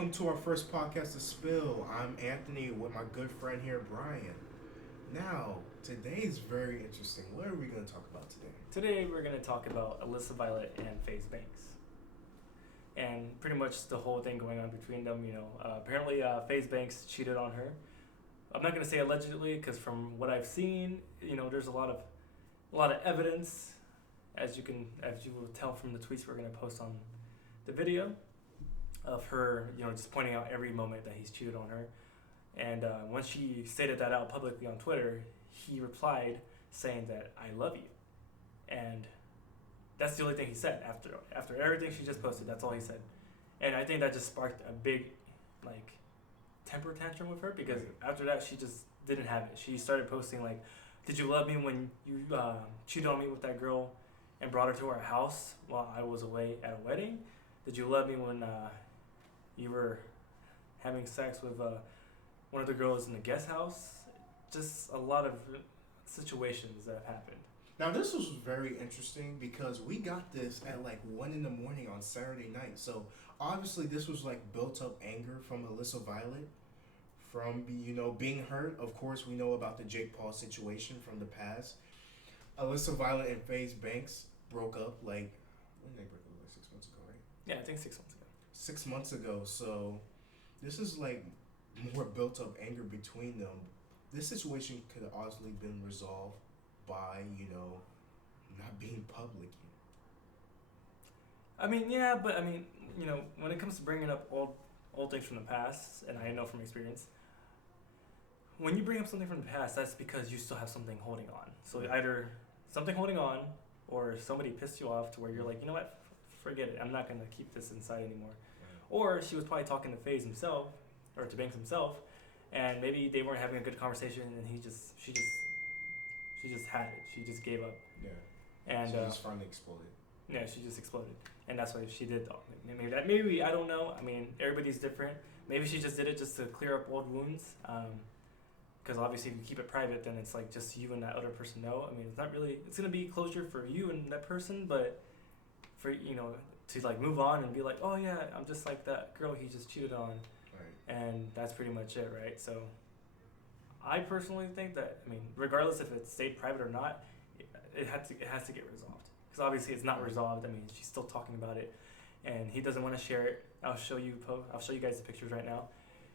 welcome to our first podcast, The Spill. I'm Anthony with my good friend here, Brian. Now, today's very interesting. What are we going to talk about today? Today we're going to talk about Alissa Violet and Faze Banks. And pretty much the whole thing going on between them, apparently Faze Banks cheated on her. I'm not going to say allegedly because from what I've seen, there's a lot of evidence, as you will tell from the tweets we're going to post on the video, of her, just pointing out every moment that he's cheated on her. And when she stated that out publicly on Twitter, he replied saying that I love you. And that's the only thing he said after everything she just posted. That's all he said. And I think that just sparked a big temper tantrum with her, because after that she just didn't have it. She started posting like, did you love me when you cheated on me with that girl and brought her to our house while I was away at a wedding? Did you love me when you were having sex with one of the girls in the guest house? Just a lot of situations that have happened. Now, this was very interesting because we got this at 1 in the morning on Saturday night. So, obviously, this was built up anger from Alissa Violet from, being hurt. Of course, we know about the Jake Paul situation from the past. Alissa Violet and Faze Banks broke up, when did they break up? 6 months ago, right? Yeah, I think 6 months ago. 6 months ago. So, this is more built up anger between them. This situation could have honestly been resolved by, not being public. When it comes to bringing up old things from the past, and I know from experience, when you bring up something from the past, that's because you still have something holding on. So either something holding on, or somebody pissed you off to where you're like, you know what, forget it, I'm not going to keep this inside anymore. Or she was probably talking to Faze himself, or to Banks himself, and maybe they weren't having a good conversation, and she just had it. She just gave up. Yeah. And she just finally exploded. Yeah, she just exploded, and that's why she did. Maybe I don't know. I mean, everybody's different. Maybe she just did it just to clear up old wounds. Because obviously, if you keep it private, then it's just you and that other person know. I mean, it's not really. It's gonna be closure for you and that person, but for to move on and be like, oh yeah, I'm just like that girl he just cheated on. Right. And that's pretty much it, right? So, I personally think that, regardless if it stayed private or not, it has to get resolved. Because obviously it's not resolved. She's still talking about it, and he doesn't want to share it. I'll show you guys the pictures right now.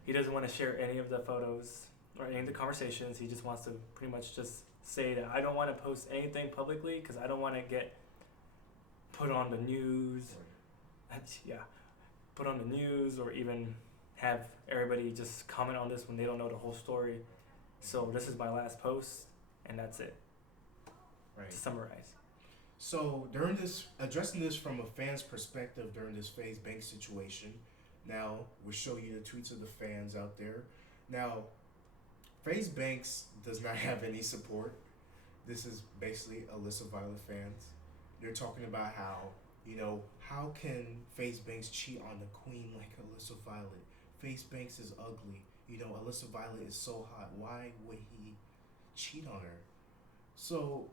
He doesn't want to share any of the photos or any of the conversations. He just wants to pretty much just say that I don't want to post anything publicly because I don't want to get put on the news. Put on the news, or even have everybody just comment on this when they don't know the whole story. So this is my last post, and that's it. Right. To summarize. So during this, addressing this from a fan's perspective during this Faze Banks situation, now we'll show you the tweets of the fans out there. Now, Faze Banks does not have any support. This is basically Alissa Violet fans. They're talking about how can Faze Banks cheat on the queen like Alissa Violet? Faze Banks is ugly. Alissa Violet is so hot. Why would he cheat on her? So,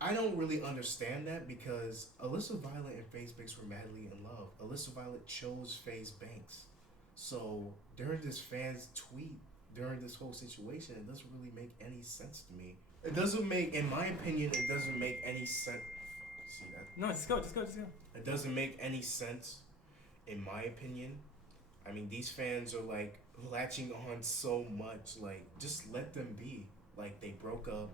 I don't really understand that, because Alissa Violet and Faze Banks were madly in love. Alissa Violet chose Faze Banks. So, during this fan's tweet, during this whole situation, it doesn't really make any sense to me. In my opinion, it doesn't make any sense. See that? No, just go. It doesn't make any sense, in my opinion. These fans are latching on so much. Just let them be. They broke up.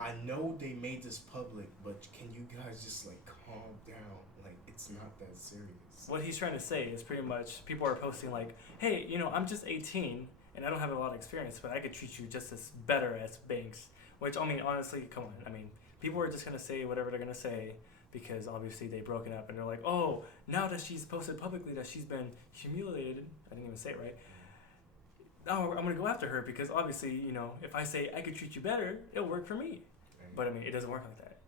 I know they made this public, but can you guys just calm down? It's not that serious. What he's trying to say is pretty much people are posting hey, I'm just 18 and I don't have a lot of experience, but I could treat you just as better as Banks. Which, honestly, come on. People are just going to say whatever they're going to say, because obviously they've broken up and they're like, oh, now that she's posted publicly that she's been humiliated, I didn't even say it right, now I'm going to go after her because obviously, if I say I could treat you better, it'll work for me. Right. But it doesn't work like that,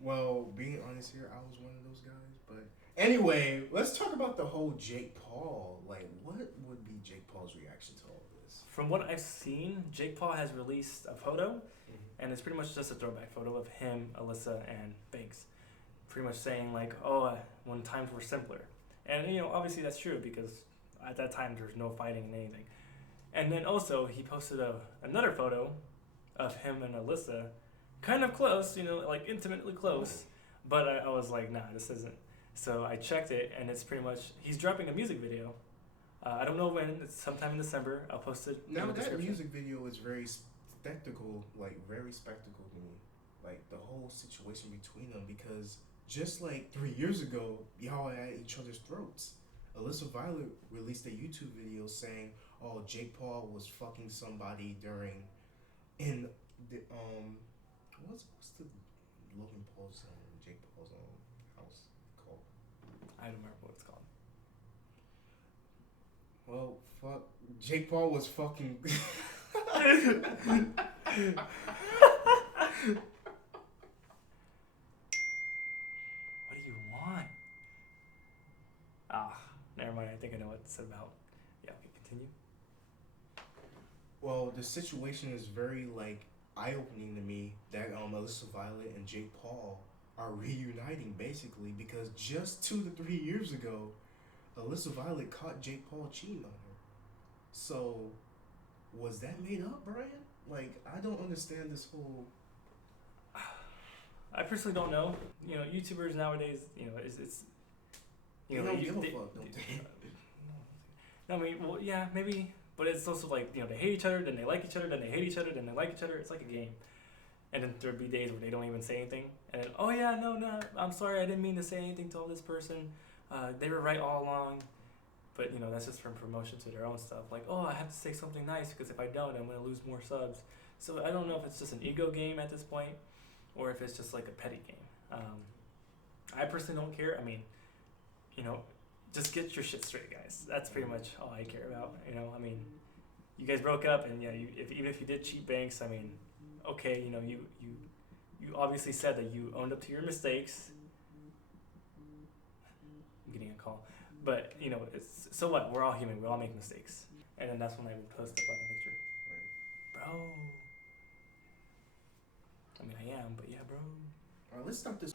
Well, being honest here, I was one of those guys. But anyway, let's talk about the whole Jake Paul. What would be Jake Paul's reaction to all this? From what I've seen, Jake Paul has released a photo, and it's pretty much just a throwback photo of him, Alissa, and Banks. Pretty much saying when times were simpler. And, obviously that's true, because at that time there's no fighting and anything. And then also he posted another photo of him and Alissa, kind of close, like intimately close. But I was like, nah, this isn't. So I checked it, and it's pretty much he's dropping a music video. I don't know when. It's sometime in December. I'll post it. Now in the that description. music video is very spectacle, like very spectacle to me. Like the whole situation between them, because just like 3 years ago, y'all at each other's throats. Alissa Violet released a YouTube video saying, "Oh, Jake Paul was fucking somebody in the what's the Logan Paul's Jake Paul's house called?" I don't remember what it's called. Well, fuck. Jake Paul was fucking. What do you want? Never mind. I think I know what it's about. Yeah, we continue. Well, the situation is very like eye-opening to me that Alissa Violet and Jake Paul are reuniting basically, because just 2 to 3 years ago, Alissa Violet caught Jake Paul cheating on her. So, was that made up, Brian? Like, I don't understand this whole. I personally don't know. YouTubers nowadays, it's. They don't give a fuck, don't they? No, I mean, well, yeah, maybe, but it's also like they hate each other, then they like each other, then they hate each other, then they like each other. It's like a game. And then there'd be days where they don't even say anything, and then, oh yeah, no, I'm sorry, I didn't mean to say anything to this person. They were right all along. But that's just from promotion to their own stuff. Like, oh, I have to say something nice because if I don't, I'm gonna lose more subs. So I don't know if it's just an ego game at this point, or if it's just like a petty game. I personally don't care. I mean, just get your shit straight, guys. That's pretty much all I care about. I mean, you guys broke up, and yeah, even if you did cheat banks, I mean, okay, you obviously said that you owned up to your mistakes. I'm getting a call. But, it's, so what? We're all human. We all make mistakes. And then that's when I would post the fucking picture. Right. Bro. I mean, I am, but yeah, bro. Alright, let's start this.